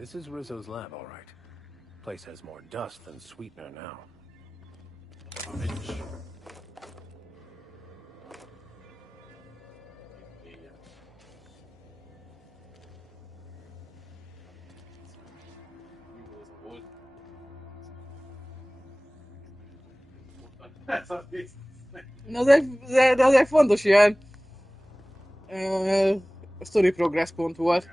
This is Rizzo's lab, all right. Place has more dust than sweetener now. De az egy fontos ilyen story progress pont volt.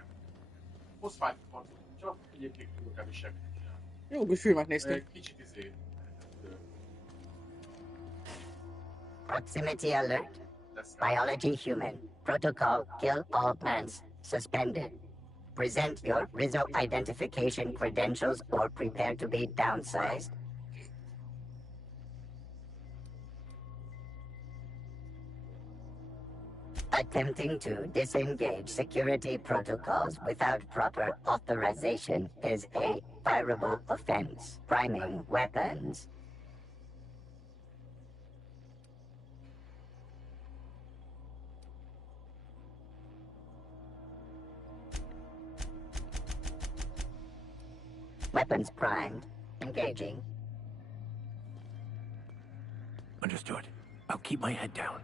Csak egyébként kb. Semmit csinál. Jó, hogy filmet néztünk. Kicsit Proximity alert. Biology human. Protocol kill all plants. Suspended. Present your Rizzo identification credentials or prepare to be downsized. Attempting to disengage security protocols without proper authorization is a fireable offense. Priming weapons. Weapons primed. Engaging. Understood. I'll keep my head down.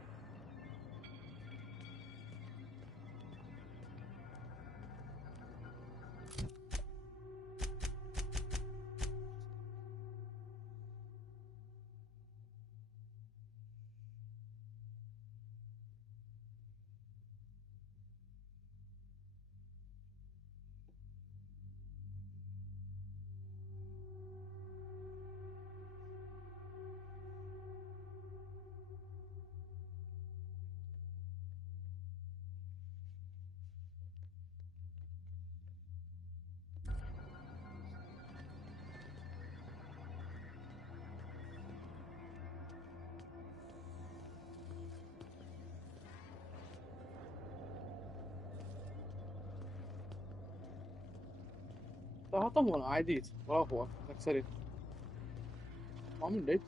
Találtam volna ID-t? Valahol, ezek szerint. Van mindegy.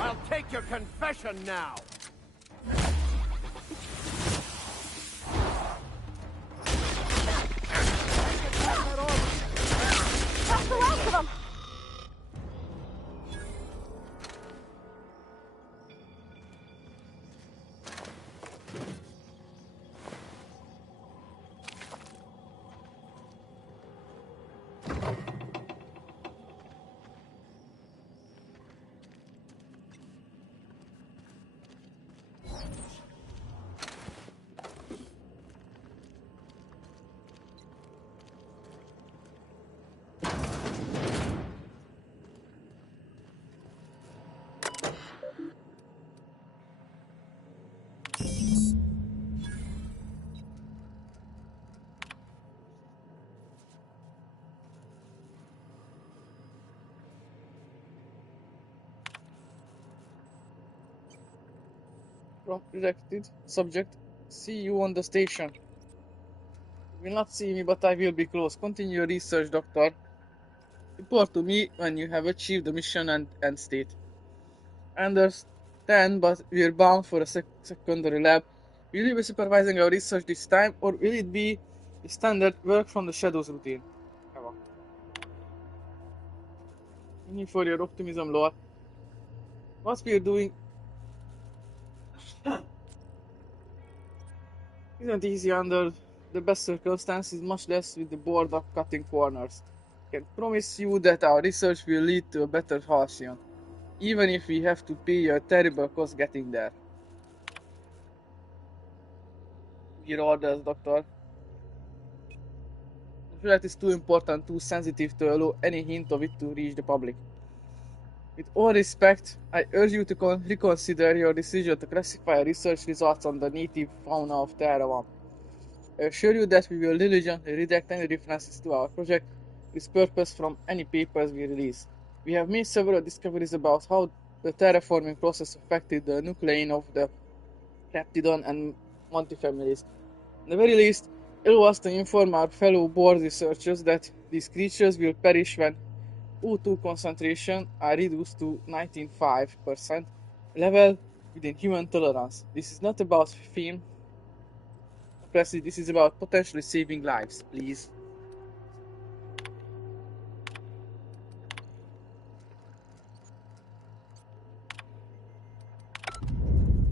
I'll take your confession now! That's the last of them! Redirected. Subject. See you on the station. You will not see me, but I will be close. Continue your research, Doctor. Report to me when you have achieved the mission and end state. Understand, but we're bound for a secondary lab. Will you be supervising our research this time, or will it be the standard work from the Shadows routine? Thank you for your optimism, Lord. What we're doing Isn't easy under the best circumstances, much less with the board of cutting corners. I can promise you that our research will lead to a better Halcyon, even if we have to pay a terrible cost getting there. Your orders, Doctor. The threat is too important, too sensitive to allow any hint of it to reach the public. With all respect, I urge you to reconsider your decision to classify research results on the native fauna of Terra 1. I assure you that we will diligently redact any references to our project with purpose from any papers we release. We have made several discoveries about how the terraforming process affected the nuclein of the Raptidon and Monty families. At the very least, allow us to inform our fellow board researchers that these creatures will perish when O2 concentration are reduced to 95% level within human tolerance. This is not about fame, Presley, this is about potentially saving lives, please.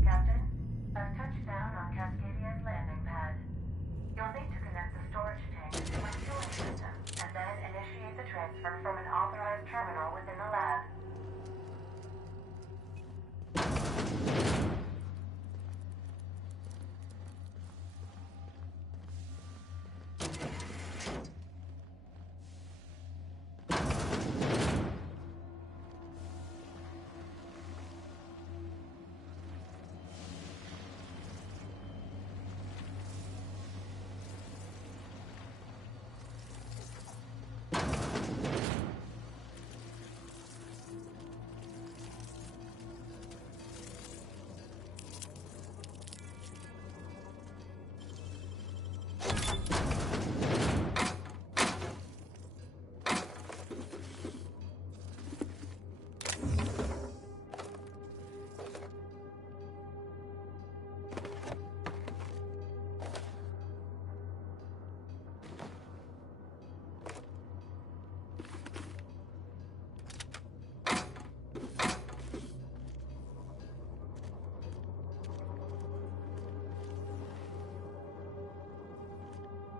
Captain, a touchdown on Cascadia's landing pad. You'll need to connect the storage tank to a fueling system, and then initiate the transfer from an authorized terminal within the lab.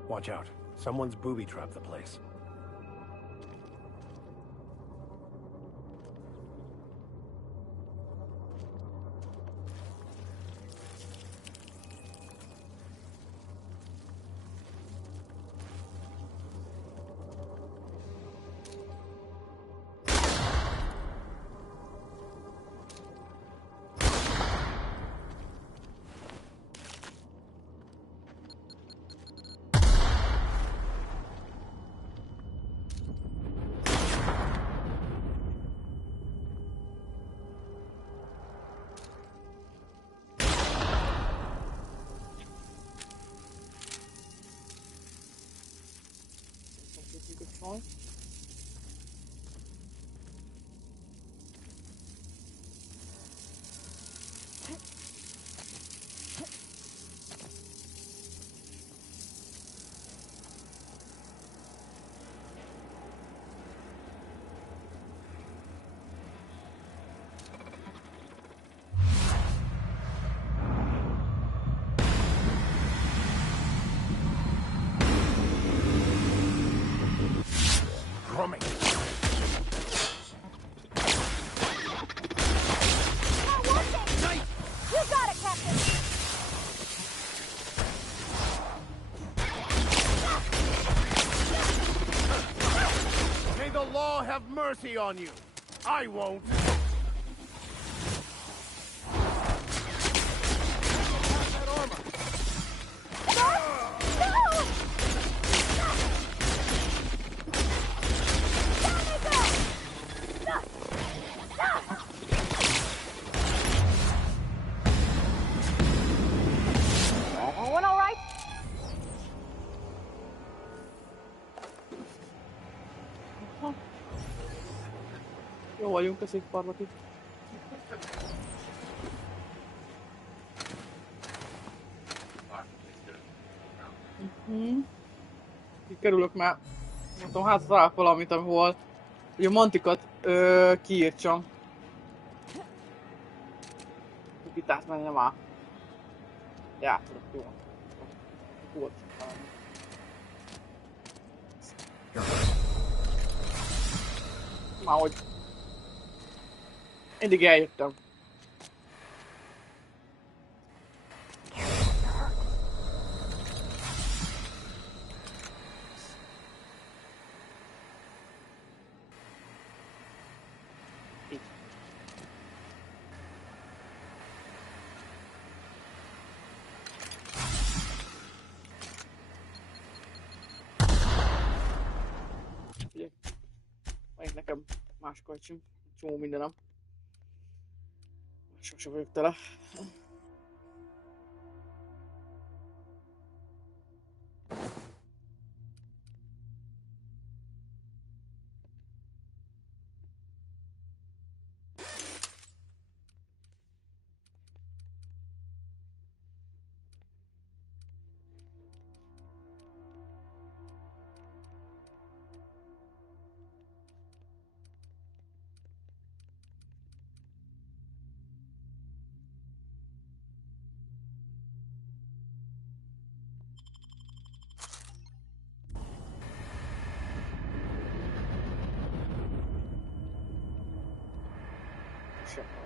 Watch out. Someone's booby-trapped the place. Control. Drumming. Not working! You got it, Captain! May the law have mercy on you. I won't. That armor. No! Everyone all right? Jó vagyunk, köszik Parvati. Kikerülök már. Mondtam, hát találok valamit, ahol ugye a mantikat kiírtsam. Itt átmenjem már. Játszottak, jó. Volt valami. Már hogy... Eddig eljöttem. Így. Figyelj. Majd nekem más kajcsim. Csomó mindenem. Sose vagyok tele. Semmi.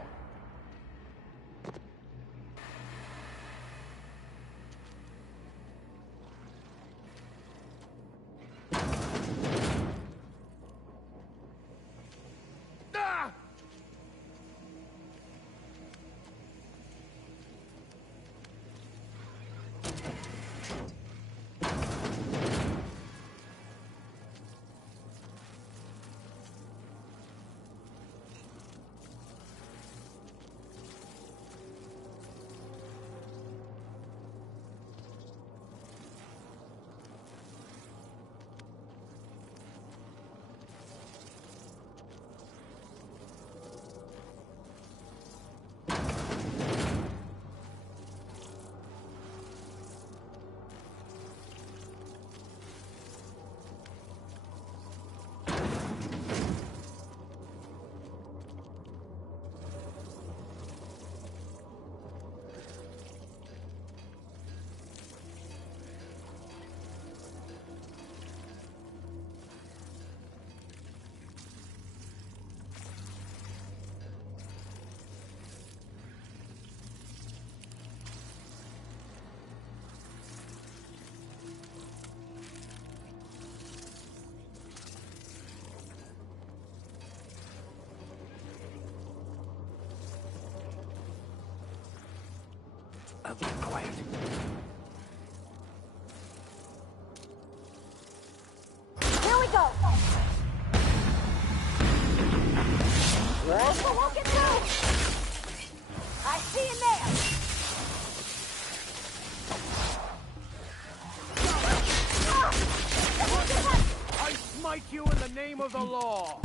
I'll keep quiet. Here we go. This won't get through. I see him there. I smite you in the name of the law.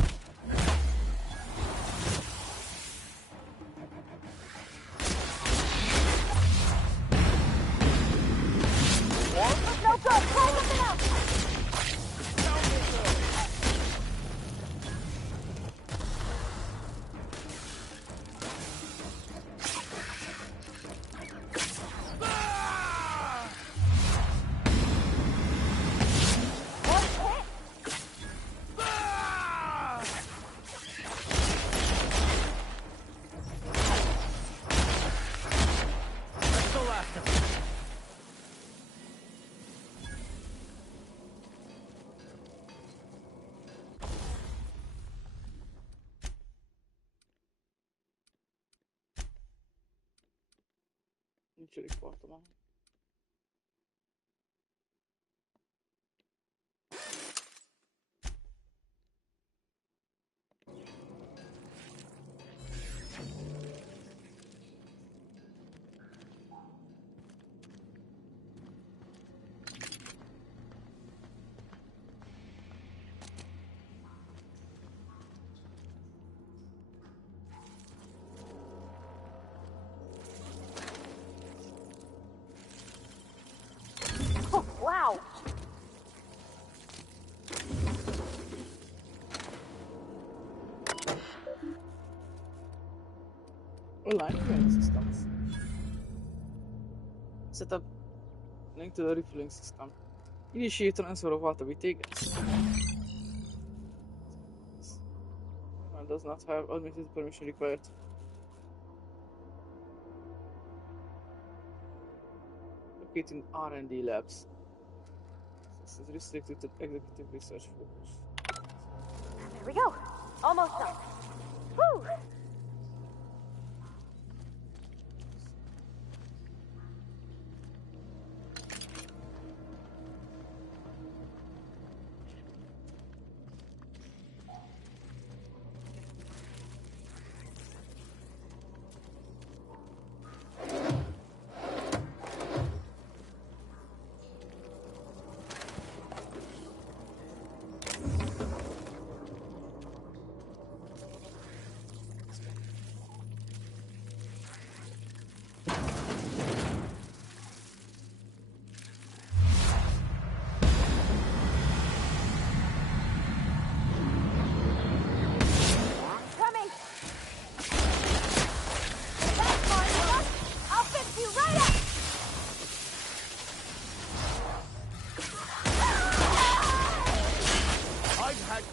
No good. Try something else. That's the last of it. Nincs riportom. Wow. Online systems. Set up link to the refueling system. Initiate transfer of water. We take it. Does not have unlimited permission required. Located R&D labs. This is restricted to executive research focus. There we go. Almost done. Whew!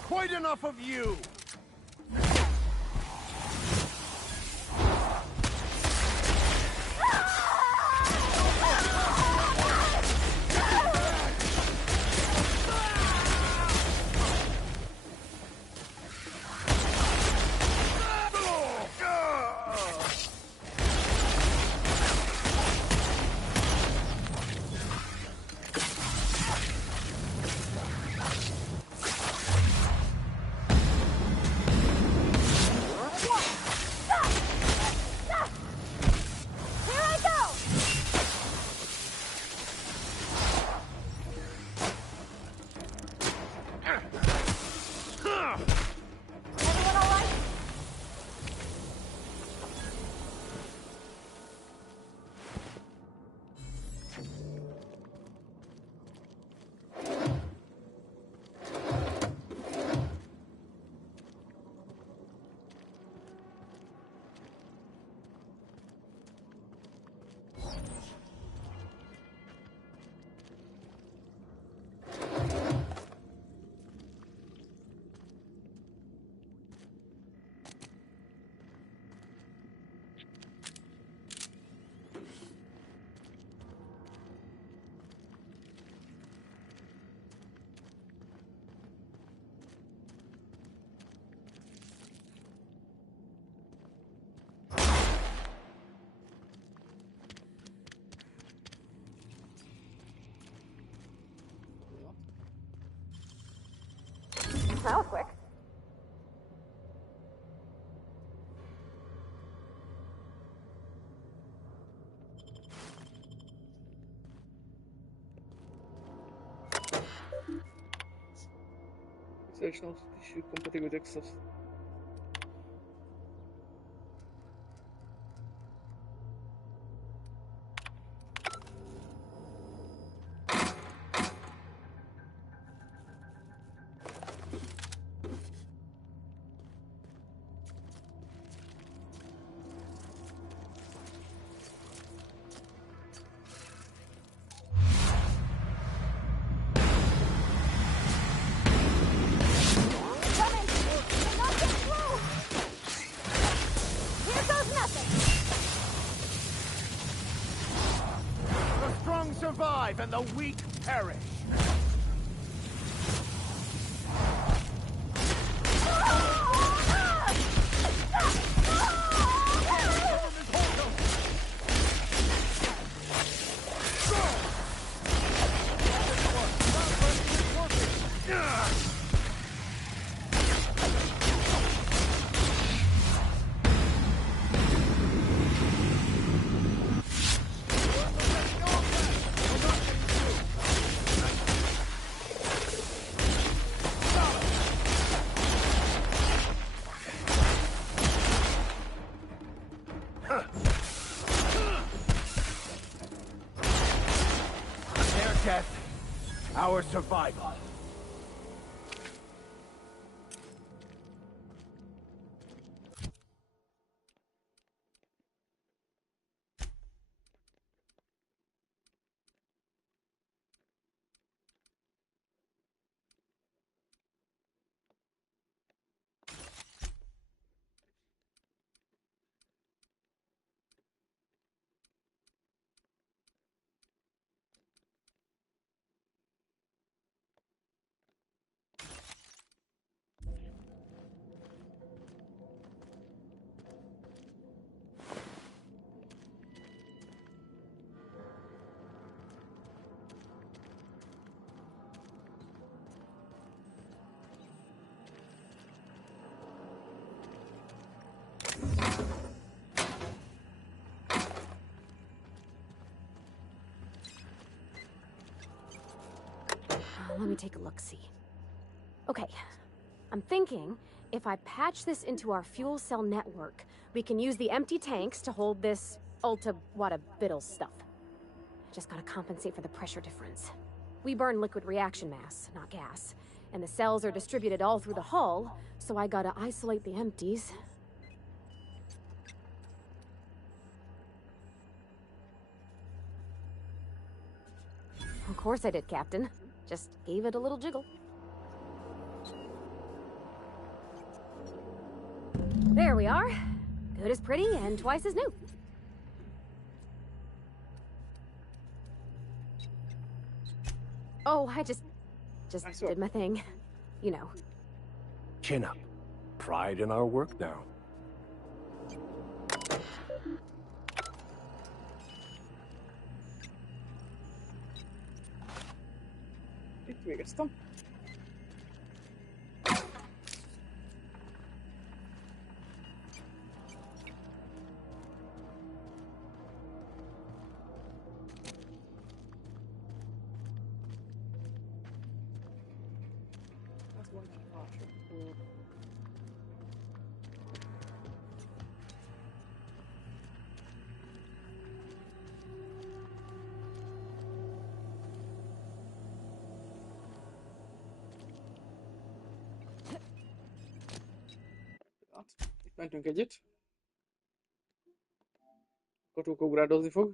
Quite enough of you! That was quick. Exceptional issue compatible with access. Survive and the weak perish. Their death, our survival. let me take a look-see. Okay, I'm thinking if I patch this into our fuel cell network, we can use the empty tanks to hold this ulta-wada-biddle stuff. Just gotta compensate for the pressure difference. We burn liquid reaction mass, not gas. And the cells are distributed all through the hull, so I gotta isolate the empties. Of course I did, Captain. Just gave it a little jiggle. There we are. Good as pretty and twice as new. Oh, I just did my thing. You know. Chin up. Pride in our work now. Itt végeztem. Ez volt egy másik. Itt mentünk egyet. Kocsuka ugrádozni fog.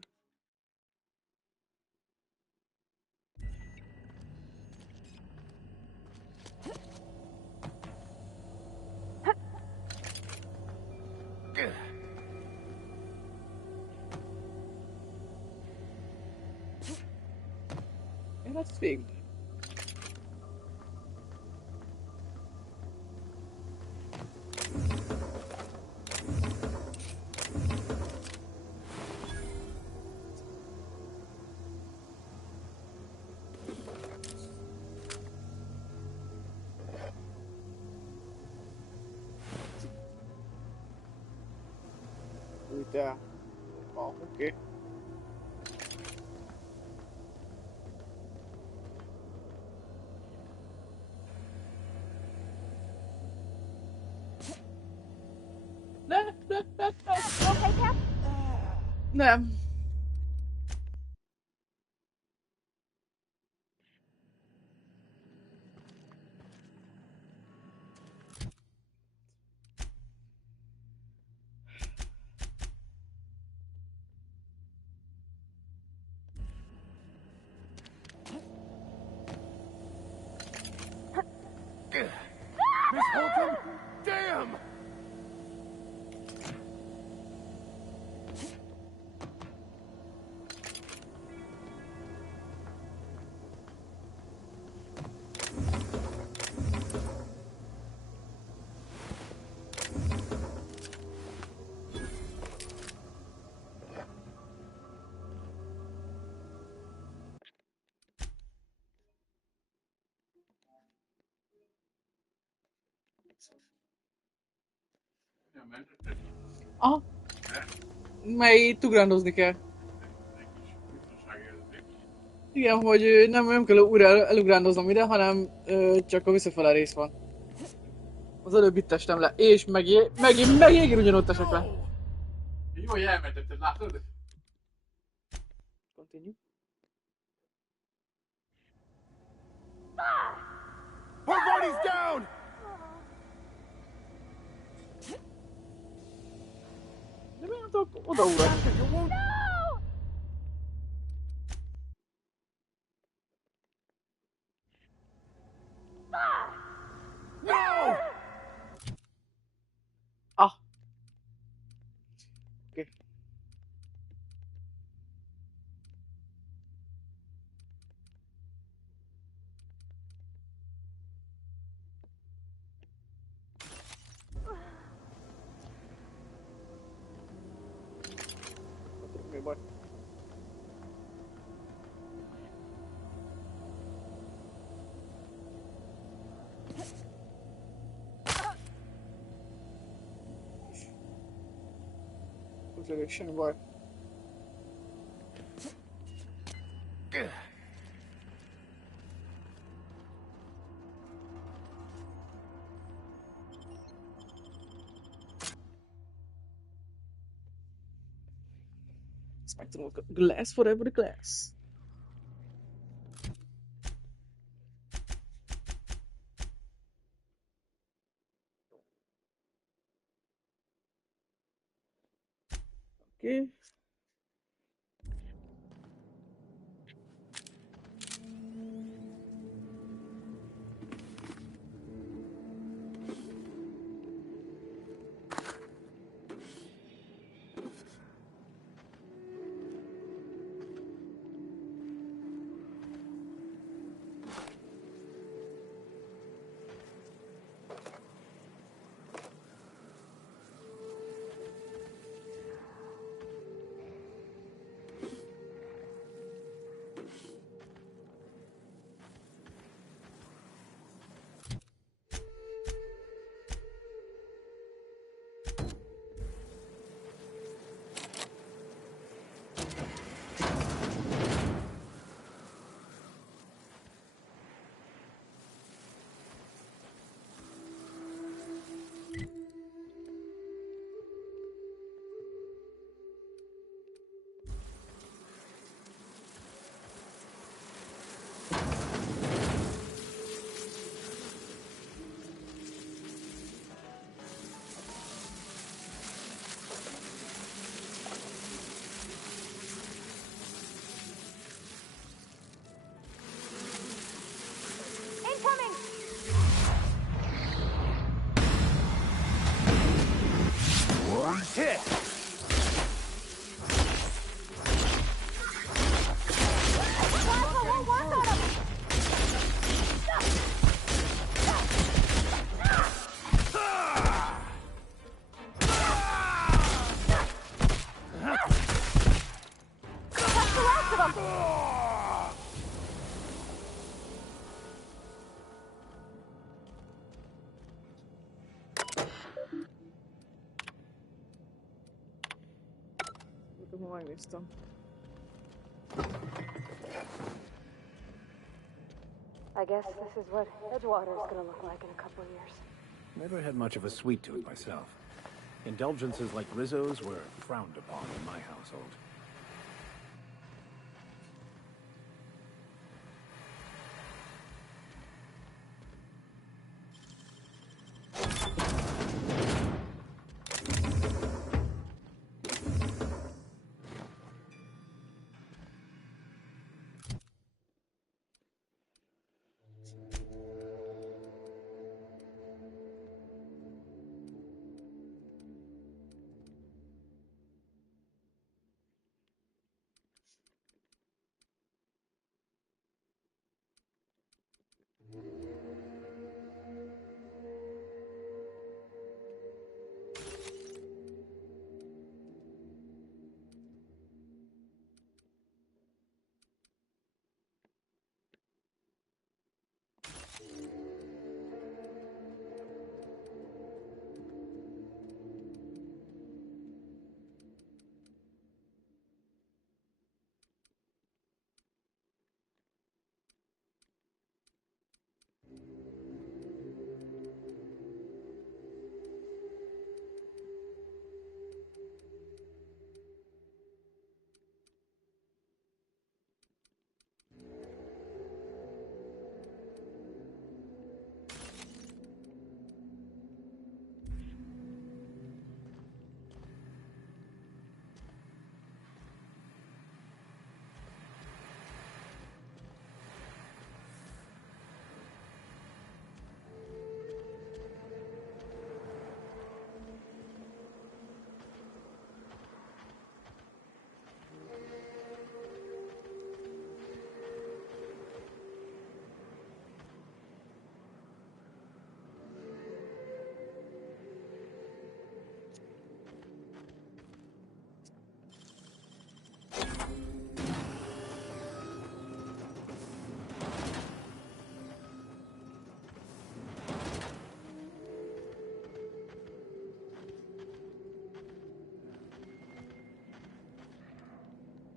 Én ezt végig. Ugye. Oké. Okay, Cap? Nem. Miss Holcomb? Damn! Nem mentetted? Aha. Mert itt ugrándozni kell. Egy kis biztonságérzés. Igen, hogy nem kell újra elugrándoznom ide, hanem csak a visszafele rész van. Az előbb itt estem le, és megint ugyanott esek le. Jó, hogy elmentetted, látod? Continue. Parvati's down! De miért nem tudok odaugrani? No! No! Ah. Oké. Mi baj? Úgyhogy semmi baj. Spectral glass for every class. Okay. Incoming! Hit! Plasma won't work on him! That's the last of them! Megnéztem. I guess this is what Edgewater's gonna look like in a couple of years. Never had much of a sweet tooth myself. Indulgences like Rizzo's were frowned upon in my household.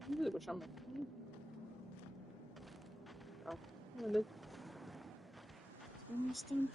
Nem tudok semmi. Ja, mindegy. Megnéztem.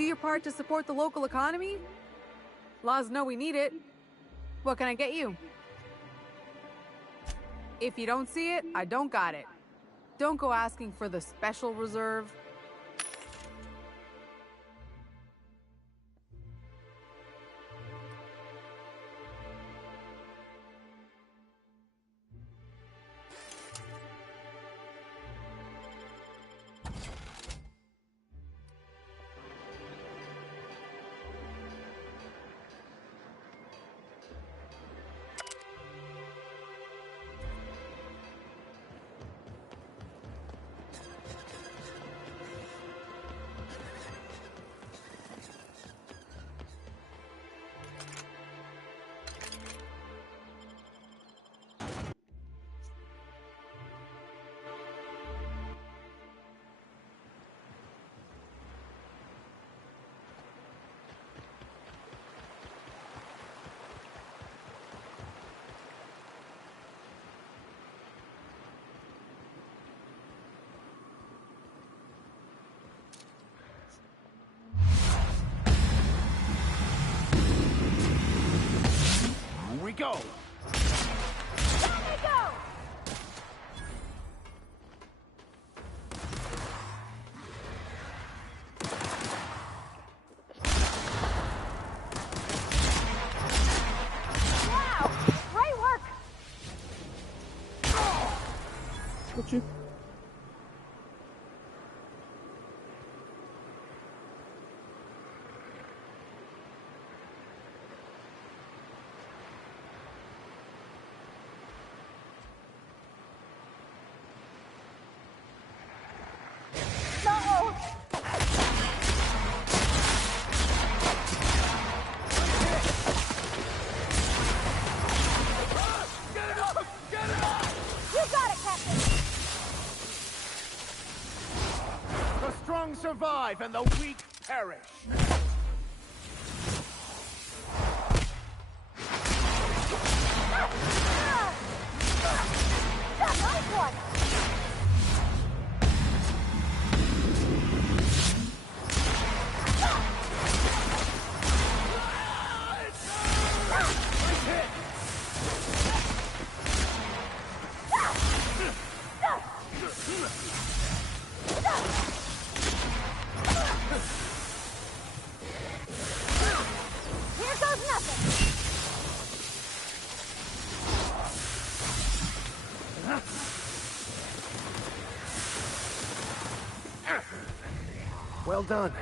Do your part to support the local economy? Laws know we need it. What can I get you? If you don't see it, I don't got it. Don't go asking for the special reserve. Here we go! Let me go! Wow! Great work! Got you. No! You got it, Captain! The strong survive and the weak perish! Nice one! Here goes nothing! Well done.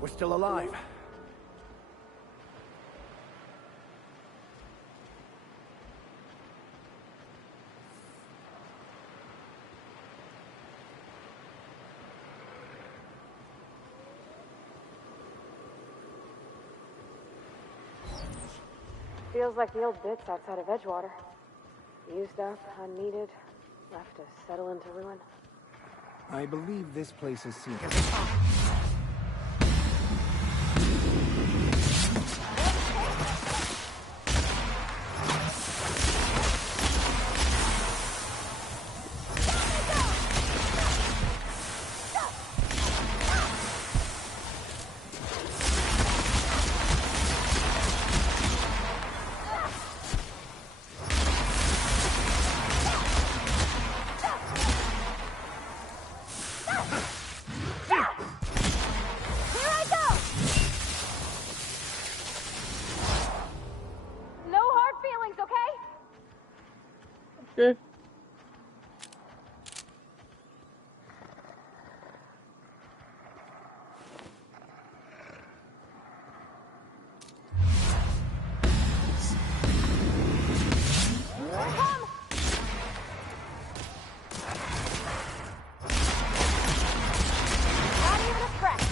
We're still alive. Feels like the old bits outside of Edgewater. Used up, unneeded, left to settle into ruin. I believe this place is seen. Here I go! No hard feelings, okay? Okay. Here I come! Not even a scratch.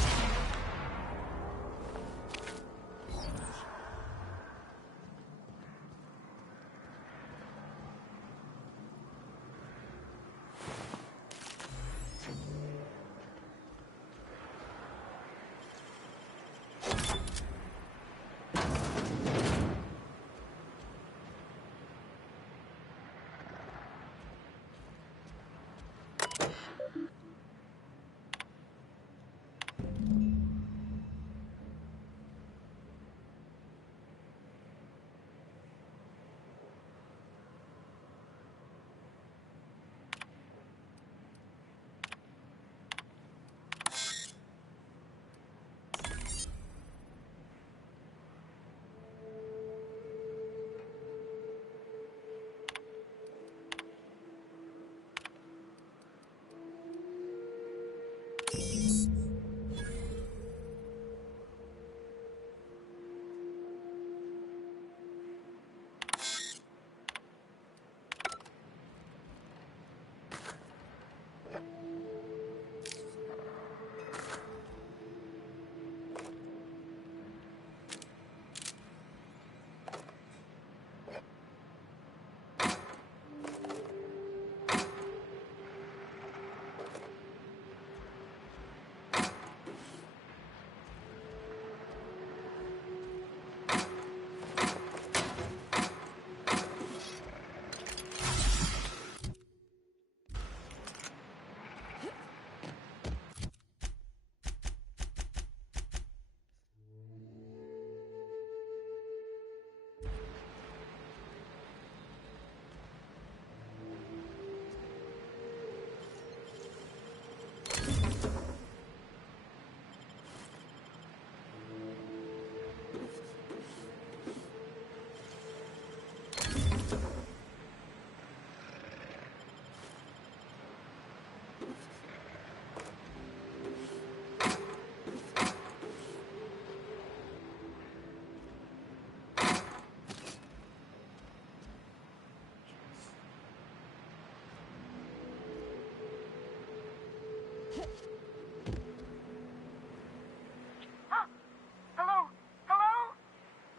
Hello? Hello?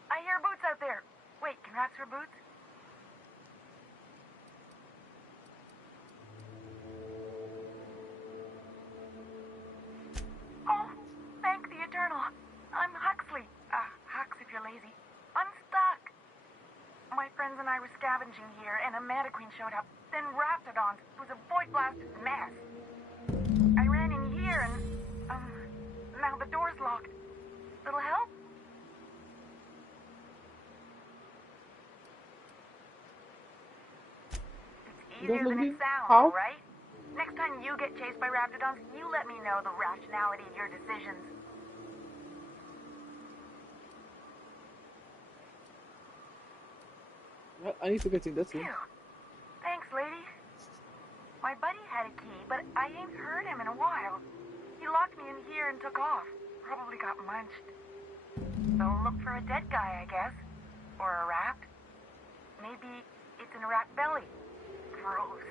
I hear Boots out there. Wait, can rats hear Boots? Oh, thank the Eternal. I'm Huxley. Hux if you're lazy. I'm stuck. My friends and I were scavenging here, and a Manta Queen showed up. Then Raptidons. It was a void-blasted mess. I ran in here, and, now the door's locked. Little help? It's easier than it sounds, How? alright? Next time you get chased by Raptidons, you let me know the rationality of your decisions. Well, I need to get in that room. Phew. Thanks, lady. My buddy had a key, but I ain't heard him in a while. He locked me in here and took off. Probably got munched. So look for a dead guy, I guess. Or a rat. Maybe it's in a rat belly. Gross.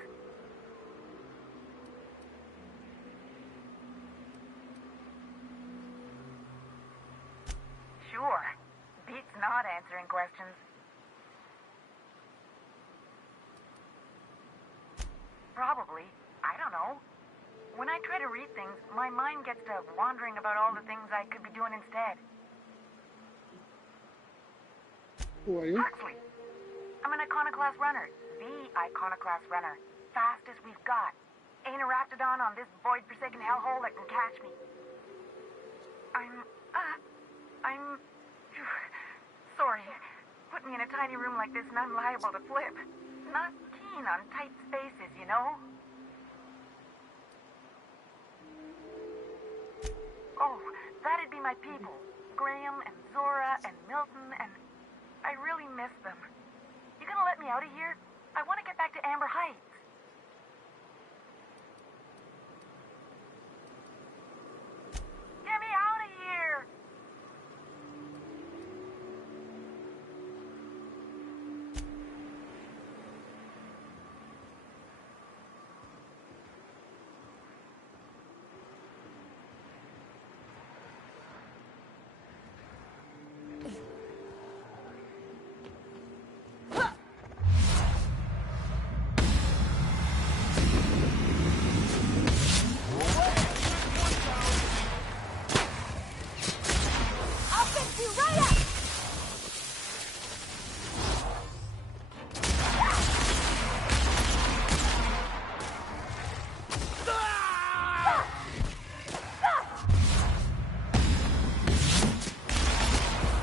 Sure. Beats not answering questions. Probably. I don't know. When I try to read things, my mind gets to wandering about all the things I could be doing instead. Who are you? Huxley. I'm an Iconoclast runner. The Iconoclast runner. Fastest we've got. Ain't a Raptidon on this void-forsaken hellhole that can catch me. I'm sorry. Put me in a tiny room like this and I'm liable to flip. Not keen on tight spaces, you know? Oh, that'd be my people. Graham and Zora and Milton and... I really miss them. You gonna let me out of here? I want to get back to Amber Heights. Get me out of here! I'll fix you right up!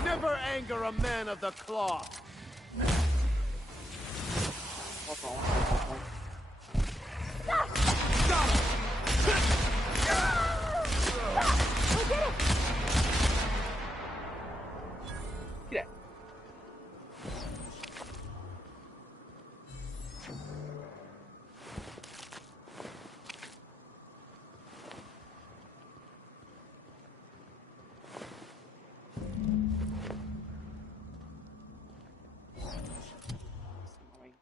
Never anger a man of the claw. We did it! Király.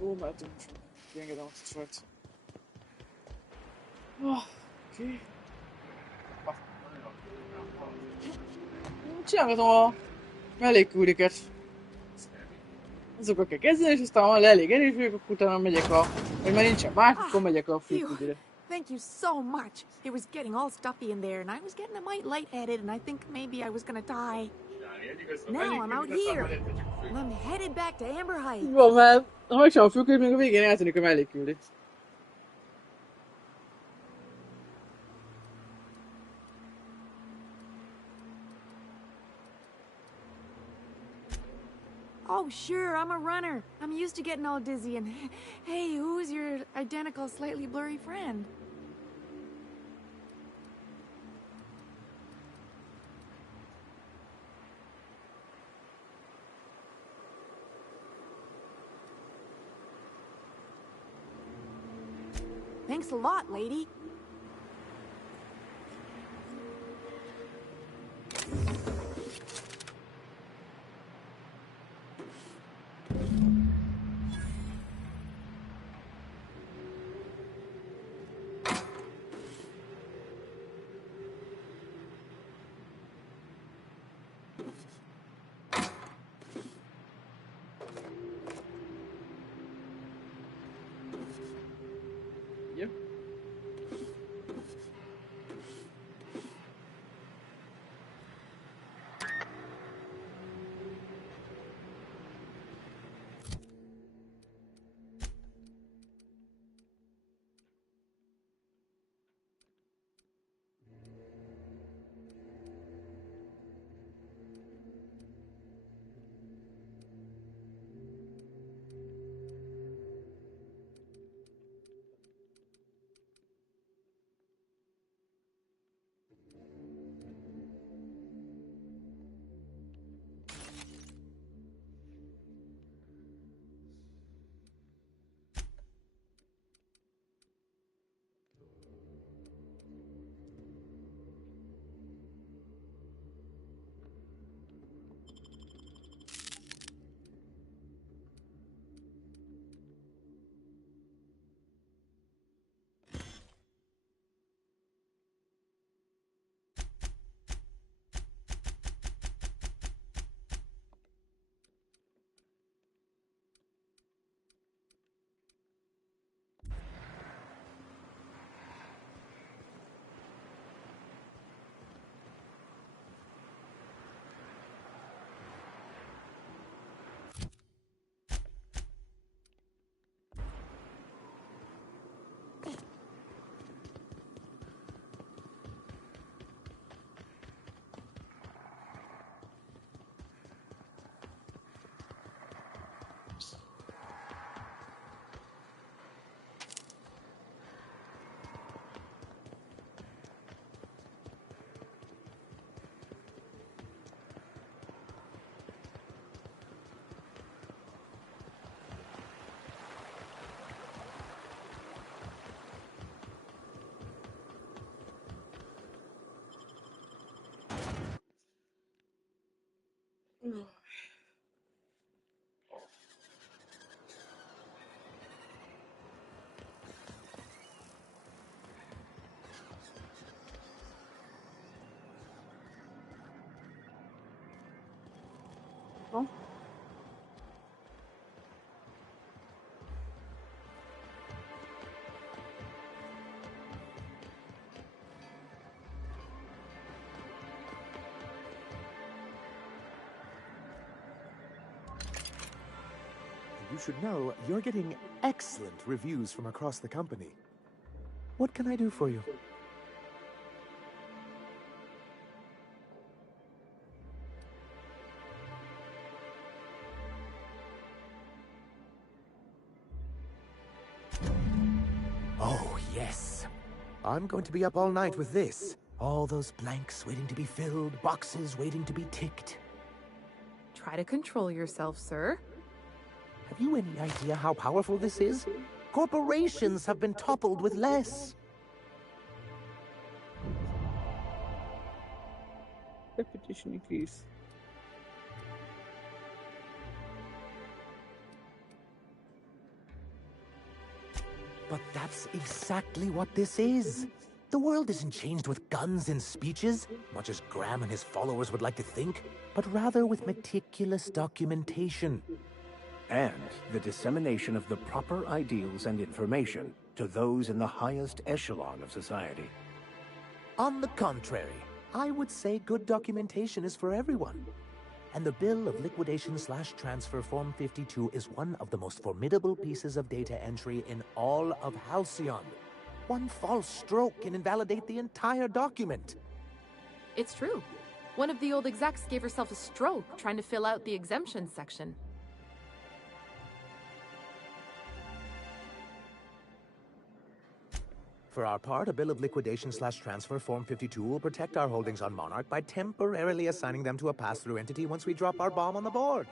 Ó, mehetünk. Kiengedem azt a sort. Oké. Csinálgatom a mellékküldiket. azokkal kell kezdeni, és aztán ha elég erős vagyok, akkor utána megyek vagy már nincsen más, akkor megyek a főküldire. Thank you so much. It was getting all stuffy in there, and I was getting a mite lightheaded, and I think maybe I was gonna die. Now I'm out here, and I'm headed back to Amber Heights. Van, mert ha megcsinálom a főküldit, még a végén eltűnik a mellékküldi. Oh, sure, I'm a runner. I'm used to getting all dizzy, and hey, who's your identical, slightly blurry friend? Thanks a lot, lady. Yep. Van. You should know you're getting excellent reviews from across the company. What can I do for you? Oh, yes. I'm going to be up all night with this. All those blanks waiting to be filled, boxes waiting to be ticked. Try to control yourself, sir. Have you any idea how powerful this is? Corporations have been toppled with less. Repetition increase. But that's exactly what this is. The world isn't changed with guns and speeches, much as Graham and his followers would like to think, but rather with meticulous documentation. and the dissemination of the proper ideals and information to those in the highest echelon of society. On the contrary, I would say good documentation is for everyone. And the Bill of Liquidation/Transfer Form 52 is one of the most formidable pieces of data entry in all of Halcyon. One false stroke can invalidate the entire document. It's true. One of the old execs gave herself a stroke trying to fill out the exemptions section. For our part, a Bill of Liquidation/Transfer Form 52 will protect our holdings on Monarch by temporarily assigning them to a pass-through entity once we drop our bomb on the board.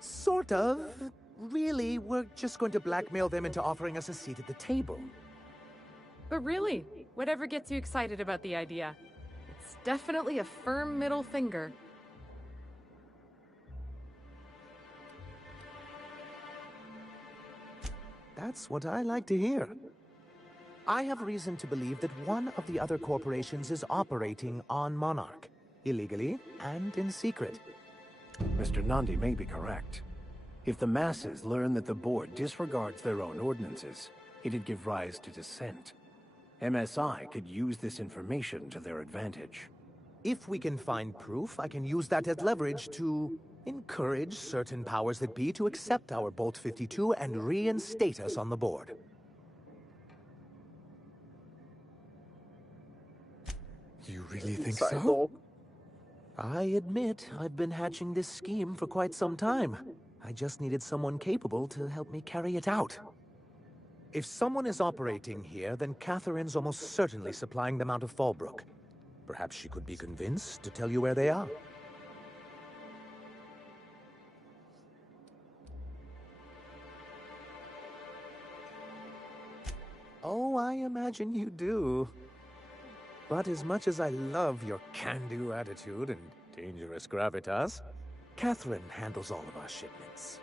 Sort of. Really, we're just going to blackmail them into offering us a seat at the table. But really, whatever gets you excited about the idea. It's definitely a firm middle finger. That's what I like to hear. I have reason to believe that one of the other corporations is operating on Monarch, illegally and in secret. Mr. Nandi may be correct. If the masses learn that the board disregards their own ordinances, it'd give rise to dissent. MSI could use this information to their advantage. If we can find proof, I can use that as leverage to encourage certain powers that be to accept our Bolt 52 and reinstate us on the board. You really think so? I admit I've been hatching this scheme for quite some time. I just needed someone capable to help me carry it out. If someone is operating here, then Catherine's almost certainly supplying them out of Fallbrook. Perhaps she could be convinced to tell you where they are. Oh, I imagine you do. But as much as I love your can-do attitude and dangerous gravitas, Catherine handles all of our shipments.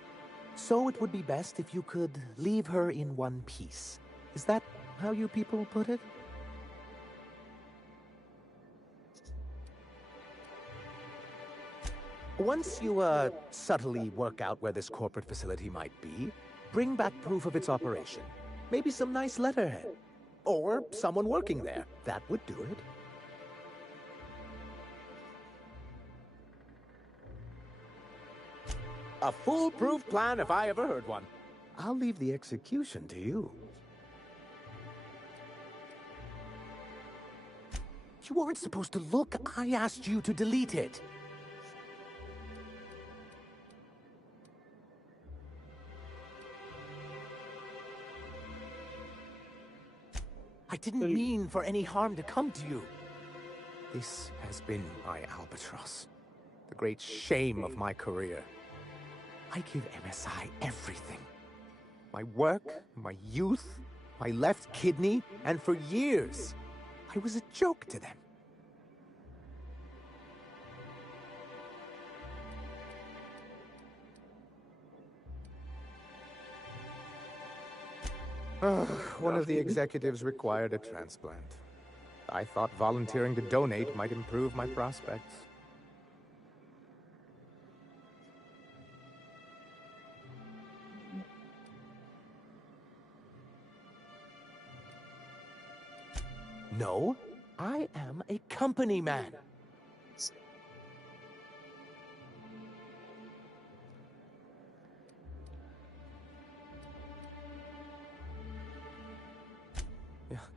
So it would be best if you could leave her in one piece. Is that how you people put it? Once you, subtly work out where this corporate facility might be, bring back proof of its operation. Maybe some nice letterhead. Or someone working there. That would do it. A foolproof plan if I ever heard one. I'll leave the execution to you. You weren't supposed to look. I asked you to delete it. I didn't mean for any harm to come to you. This has been my albatross. The great shame of my career. I give MSI everything. My work, my youth, my left kidney, and for years, I was a joke to them. One of the executives required a transplant. I thought volunteering to donate might improve my prospects. No, I am a company man.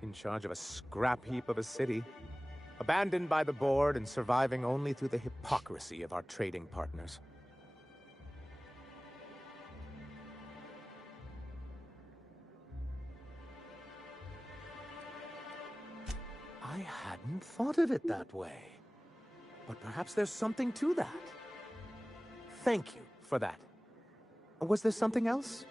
In charge of a scrap heap of a city, abandoned by the board and surviving only through the hypocrisy of our trading partners. I hadn't thought of it that way. But perhaps there's something to that. Thank you for that. Was there something else?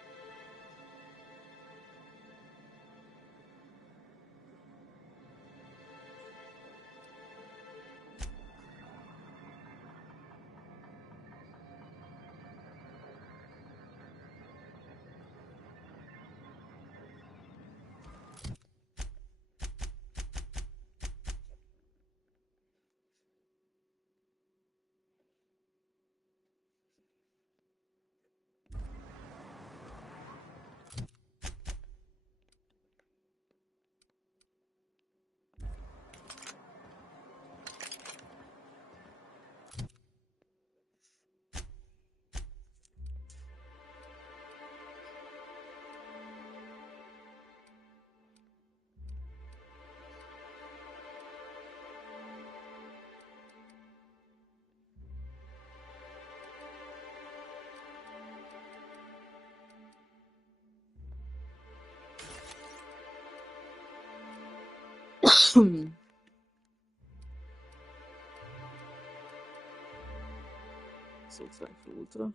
Assault Rifle Ultra.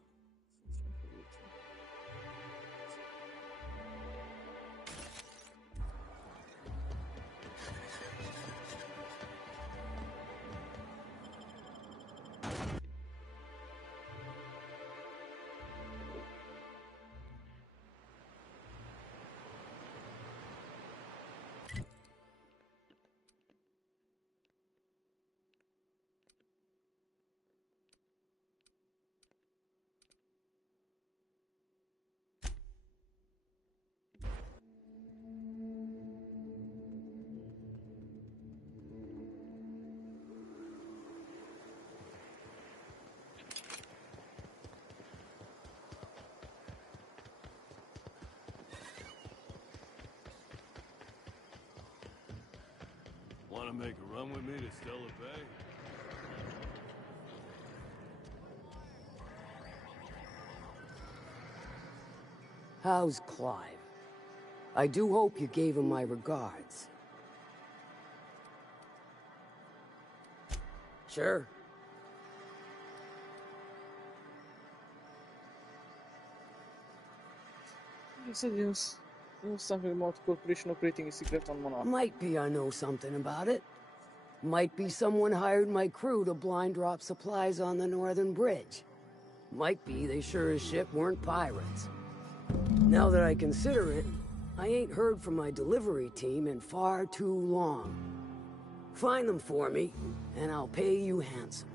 Want to make a run with me to Stella Bay? How's Clive? I do hope you gave him my regards. Sure. You said you know something about corporation operating a secret on Monarch. Might be I know something about it. Might be someone hired my crew to blind drop supplies on the Northern Bridge. Might be they sure as shit weren't pirates. Now that I consider it, I ain't heard from my delivery team in far too long. Find them for me, and I'll pay you handsomely.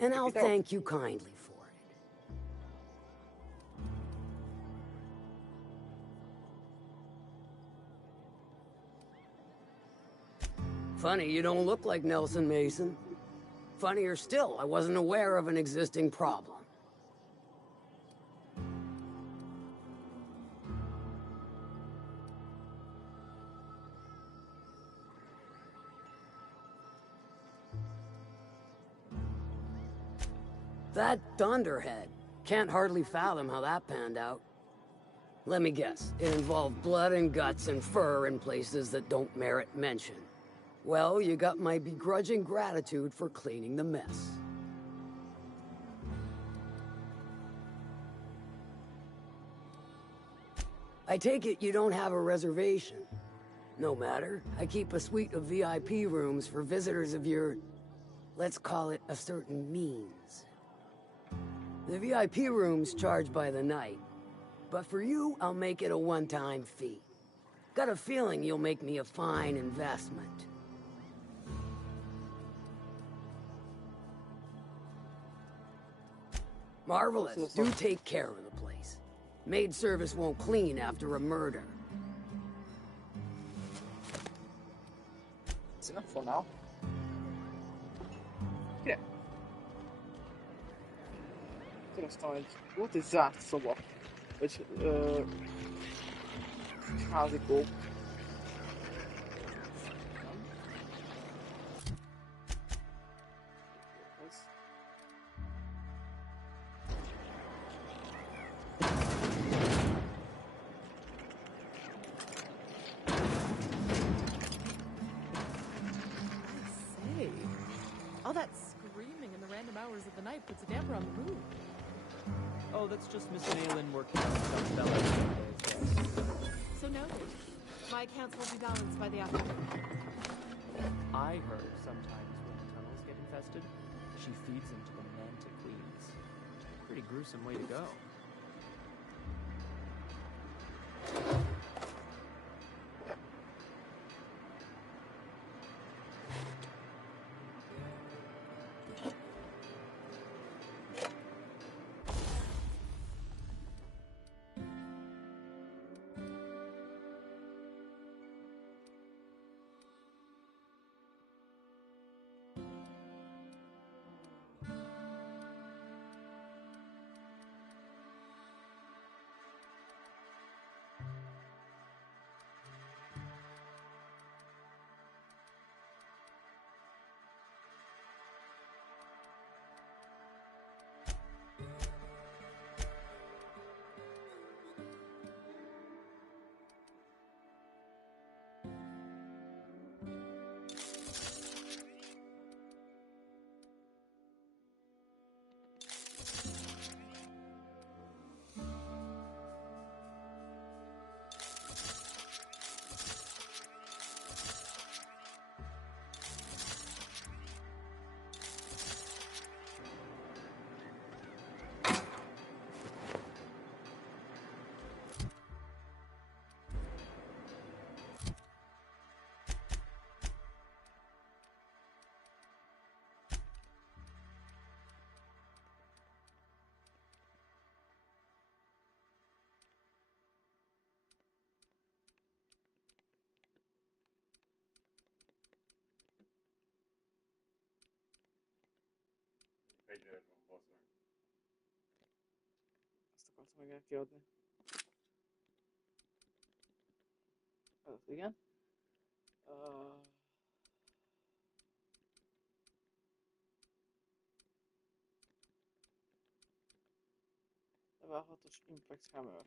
And I'll thank you kindly for it. Funny, you don't look like Nelson Mason. Funnier still, I wasn't aware of an existing problem. That Thunderhead. Can't hardly fathom how that panned out. Let me guess, it involved blood and guts and fur in places that don't merit mention. Well, you got my begrudging gratitude for cleaning the mess. I take it you don't have a reservation. No matter, I keep a suite of VIP rooms for visitors of your, let's call it a certain means. The VIP room's charged by the night, but for you, I'll make it a one-time fee. Got a feeling you'll make me a fine investment. Marvelous. Do take care of the place. Maid service won't clean after a murder. It's enough for now. Yeah. What is that szoba? Vagy házikó. All that screaming in the random hours of the night puts a damper on the mood. Oh, that's just Miss Nayland working on some fellow. So noted. My accounts will be balanced by the afternoon. I heard sometimes when the tunnels get infested, she feeds them to the Manta Queens. Pretty gruesome way to go. Fegyver van, bazd meg. Ezt akartam meg el kiadni. Ez igen. Level 6-os Impact Hammer.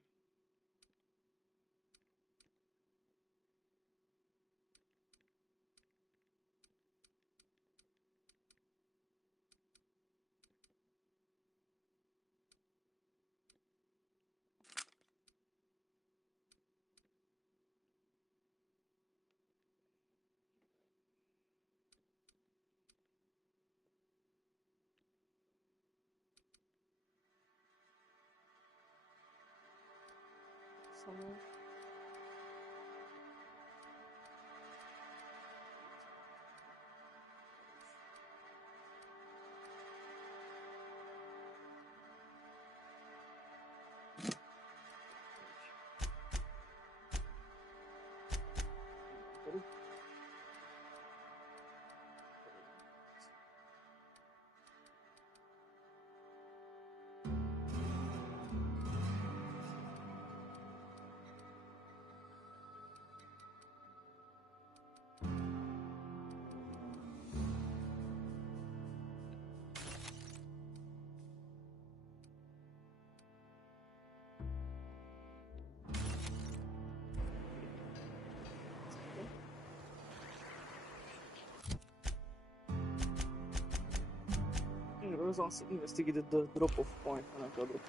Somewhere. It was also investigated the drop-off point when I got it.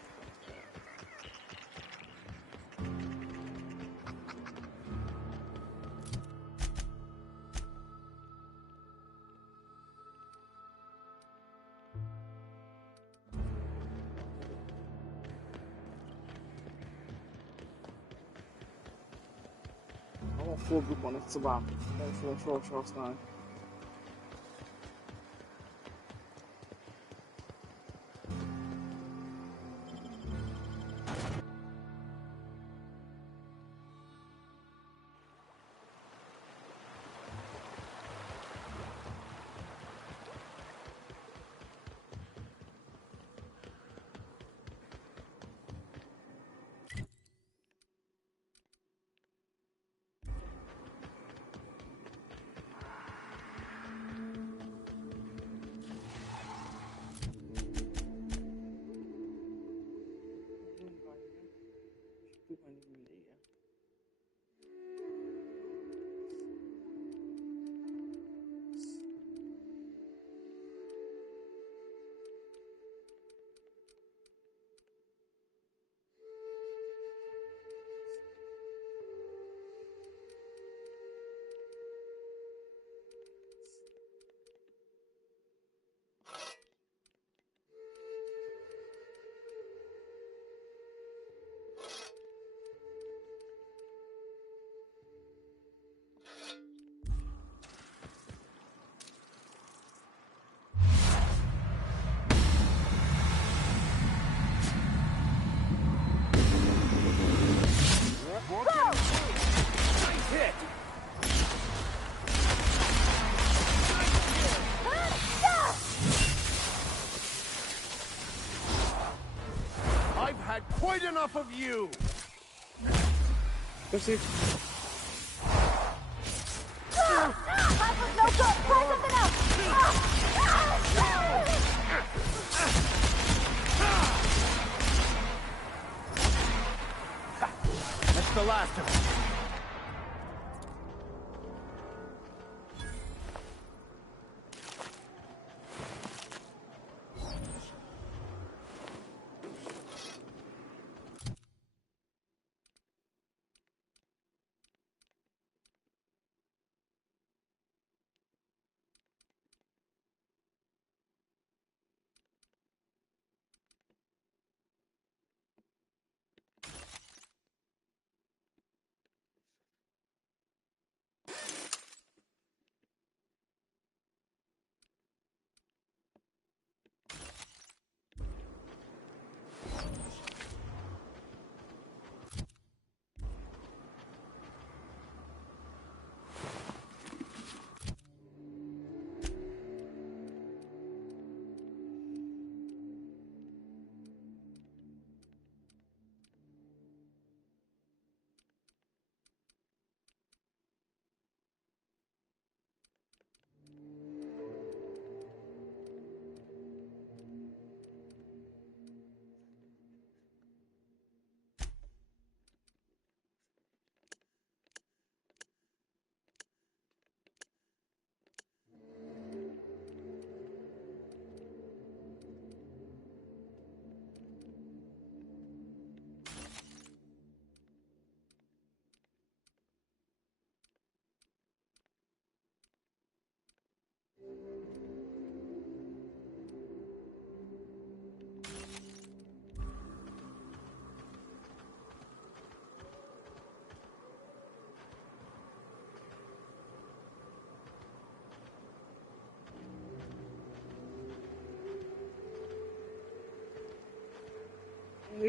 Van full grupon egy szobám, nem fogom sohasem használni. I've had quite enough of you! Köszi. That was no good! Try something else! That's the last of it.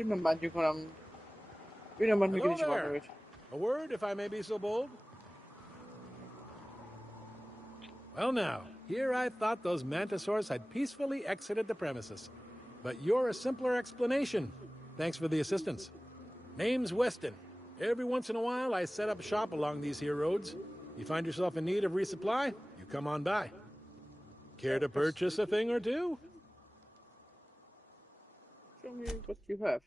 nem bántjuk, hanem... Ő nem bánt minket Hello is there. őt. A word, if I may be so bold? Well now, here I thought those mantisaurs had peacefully exited the premises. But you're a simpler explanation. Thanks for the assistance. Name's Weston. Every once in a while, I set up shop along these here roads. You find yourself in need of resupply, you come on by. Care to purchase a thing or two? Show me what you have.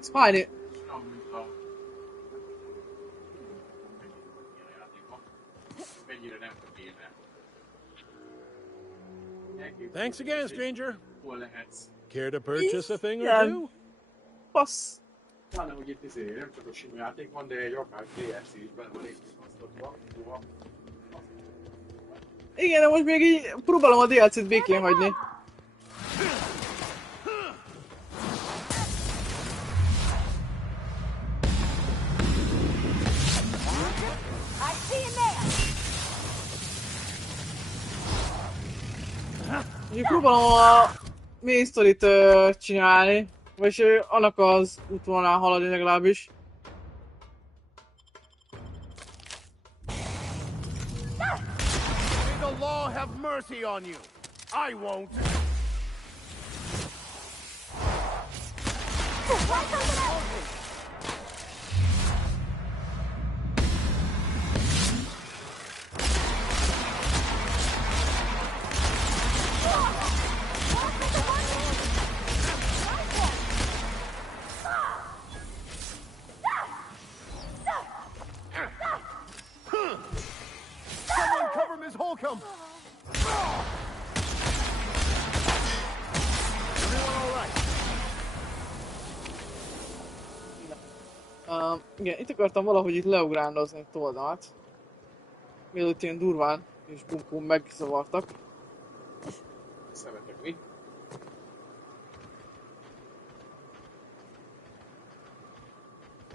It's fine. Thanks again, stranger. Care to purchase a thing or two? Passz. Pláne, hogy itt nem csak a sima játék van, de egy akár DLC is benne van szóval... Igen, de most még így próbálom a DLC-t békén hagyni. Úgy próbálom a main story-t csinálni, vagyis annak az útvonalán haladni legalábbis. May the law have mercy on you. I won't. Someone cover Ms. Holcomb! Everyone all right? Igen, itt akartam valahogy itt leugrándozni egy oldalt. Mielőtt ilyen durván és bunkón megzavartak. Szemetek mi?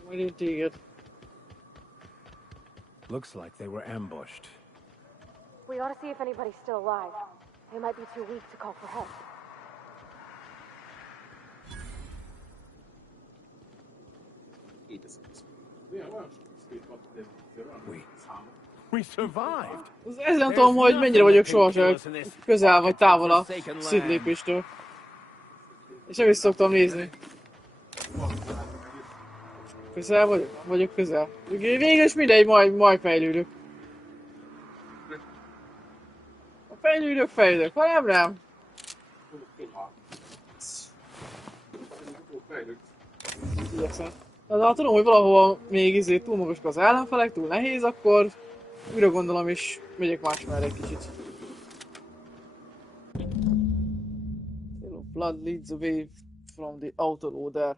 Majd én téged. Looks like they were ambushed. We ought to see if anybody's still alive. They might be too weak to call for help. We survived. Ez nem tudom, hogy mennyire vagyok sohasem közel vagy távol a szidlépéstől. És nem is szoktam nézni. Közel vagyok közel. Végül is mindegy, majd fejlődök. Ha fejlődök, ha nem. Igyekszem. De ha tudom, hogy valahol még túl magasak az ellenfelek, túl nehéz, akkor újra gondolom és megyek más merre egy kicsit. Blood leads away from the autoloader.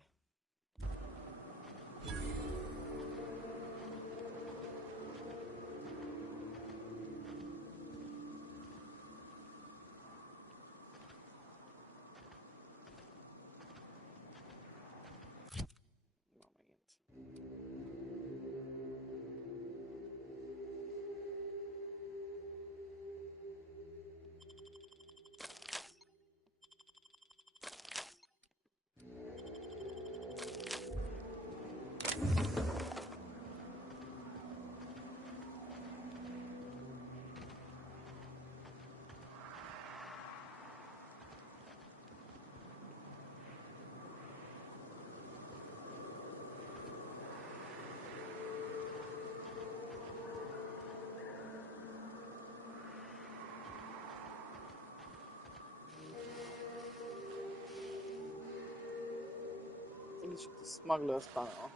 Smuggler's tunnel.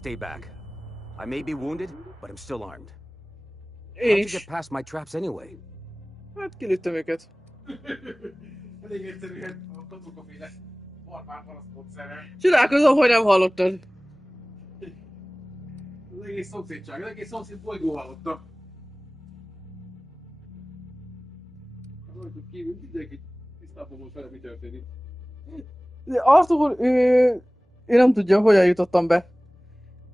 stay back. I may be wounded, but I'm still armed. Én How'd you is. get past my traps anyway? Hát kilőttem őket. Elég egyszerű, hát a kacukaféle barbár parasztmódszerrel. Csodálkozom, hogy nem hallottad. Az egész szomszédság, az egész szomszéd bolygó hallotta. Az ajtót kívül mindenki tisztában volt vele, mi történik. De Arthur, ő nem tudja, hogyan jutottam be.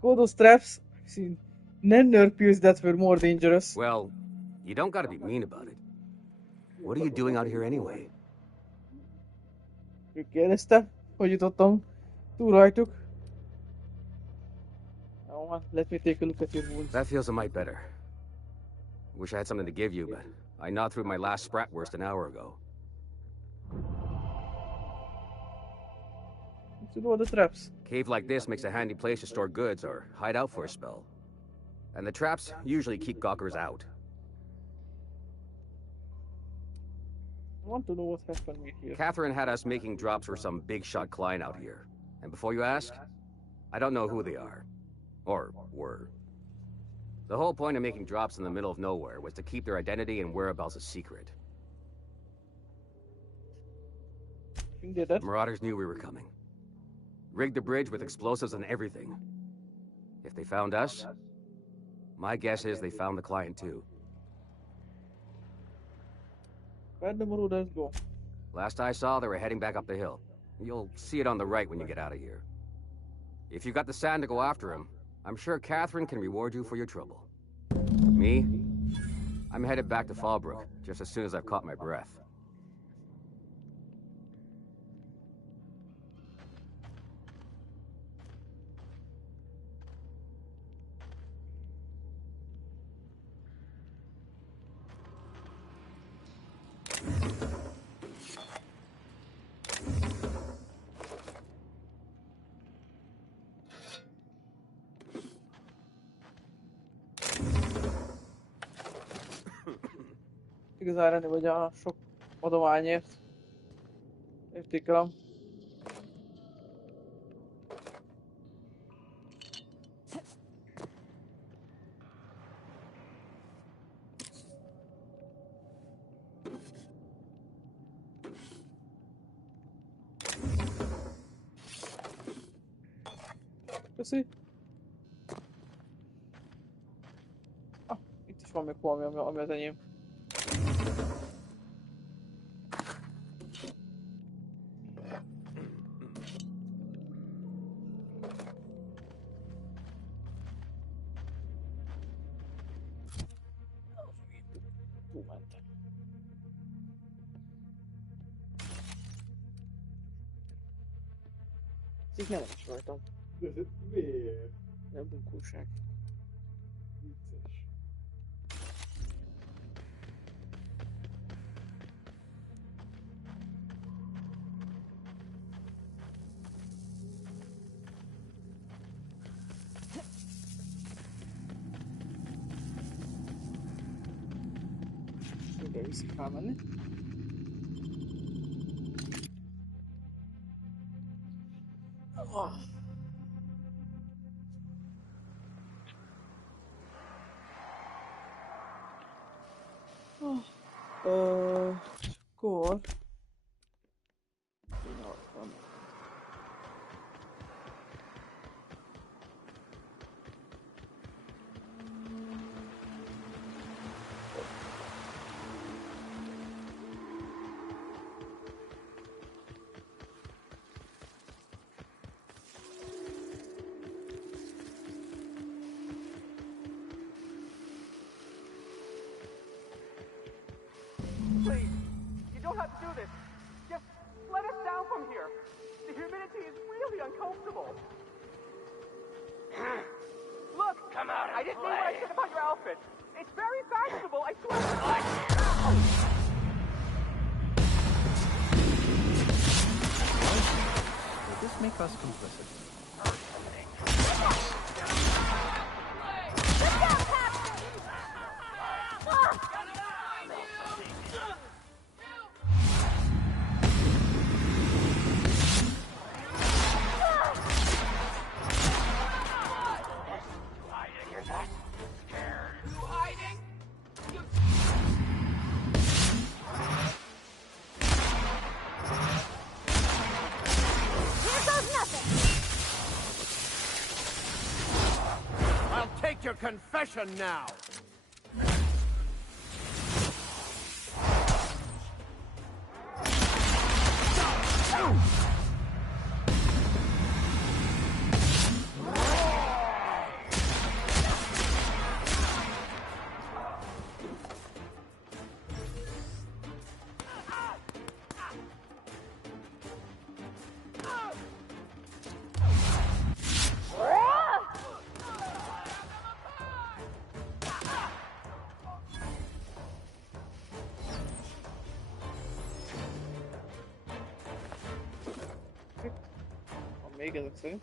Godos traps, Nenner pills that were more dangerous. Well, you don't gotta be mean about it. What are you doing out here anyway? Ő kérdezte, hogy jutottam túl rajtuk. Oh, let me take a look at your wounds. That feels a mite better. Wish I had something to give you, but I gnawed through my last Spratwurst an hour ago. To know the traps. Cave like this makes a handy place to store goods or hide out for a spell. And the traps usually keep gawkers out. I want to know what happened here. Catherine had us making drops for some big shot client out here. And before you ask, I don't know who they are. Or were. The whole point of making drops in the middle of nowhere was to keep their identity and whereabouts a secret. You did that? Marauders knew we were coming. Rigged the bridge with explosives and everything. If they found us, my guess is they found the client too. Where'd the Marauders go? Last I saw, they were heading back up the hill. You'll see it on the right when you get out of here. If you got the sand to go after him, I'm sure Catherine can reward you for your trouble. Me? I'm headed back to Fallbrook, just as soon as I've caught my breath. Igazán rendben vagy a sok adományért. Értékelem. Köszi. Ah, itt is van még valami, ami az enyém. Így nem is rajtam. De ez miért? Nem bunkóság. Vicces. Ide viszik felmenni. Akkor... Please, you don't have to do this. Just let us down from here. The humidity is really uncomfortable. Look, come out I didn't mean what I said about your outfit. It's very fashionable, I swear. Will this make us complicit? confession now! Még ezek szerint.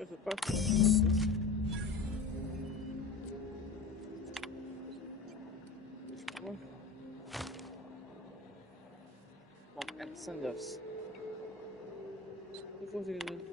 There's a part. Pump and senders. What was it? Lite.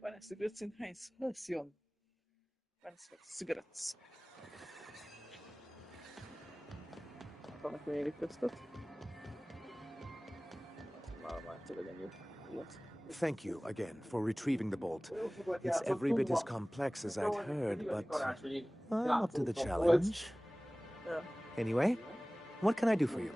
Pane cigarettes in Heinz version. Heinz cigarettes. Vannak még egy köztet. Már tényleg ennyi volt. Thank you again for retrieving the bolt. It's every bit as complex as I'd heard, but I'm up to the challenge. Anyway, what can I do for you?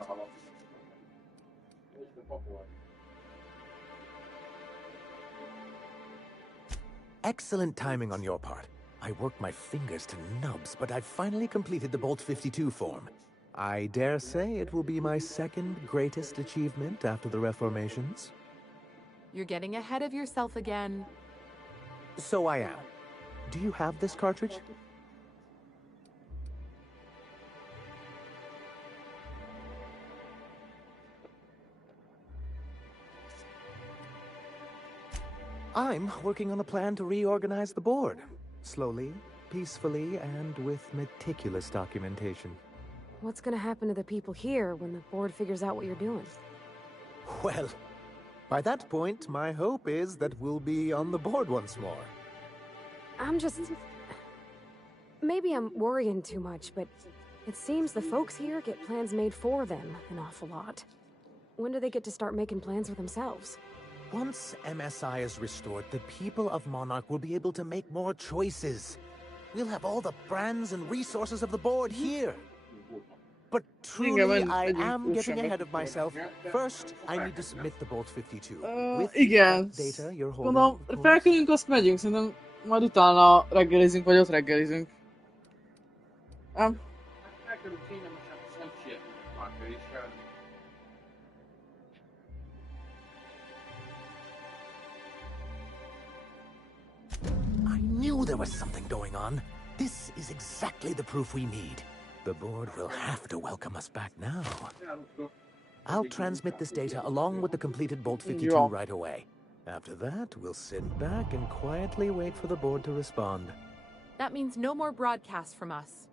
Excellent timing on your part. I worked my fingers to nubs, but I've finally completed the Bolt 52 form. I dare say it will be my second greatest achievement after the reformations. You're getting ahead of yourself again. So I am. Do you have this cartridge? I'm working on a plan to reorganize the board. Slowly, peacefully, and with meticulous documentation. What's gonna happen to the people here when the board figures out what you're doing? Well, by that point, my hope is that we'll be on the board once more. I'm just... Maybe I'm worrying too much, but it seems the folks here get plans made for them an awful lot. When do they get to start making plans for themselves? Once MSI is restored, the people of Monarch will be able to make more choices. We'll have all the brands and resources of the board here. But truly, I am getting ahead of myself. First, I need to submit the Bolt 52. Igen. Gondolom, felkülünk, azt megyünk. Szerintem majd utána reggelizünk, vagy ott reggelizünk. Nem? I knew there was something going on. This is exactly the proof we need. The board will have to welcome us back now. I'll transmit this data along with the completed Bolt 52 right away. After that, we'll sit back and quietly wait for the board to respond. That means no more broadcasts from us.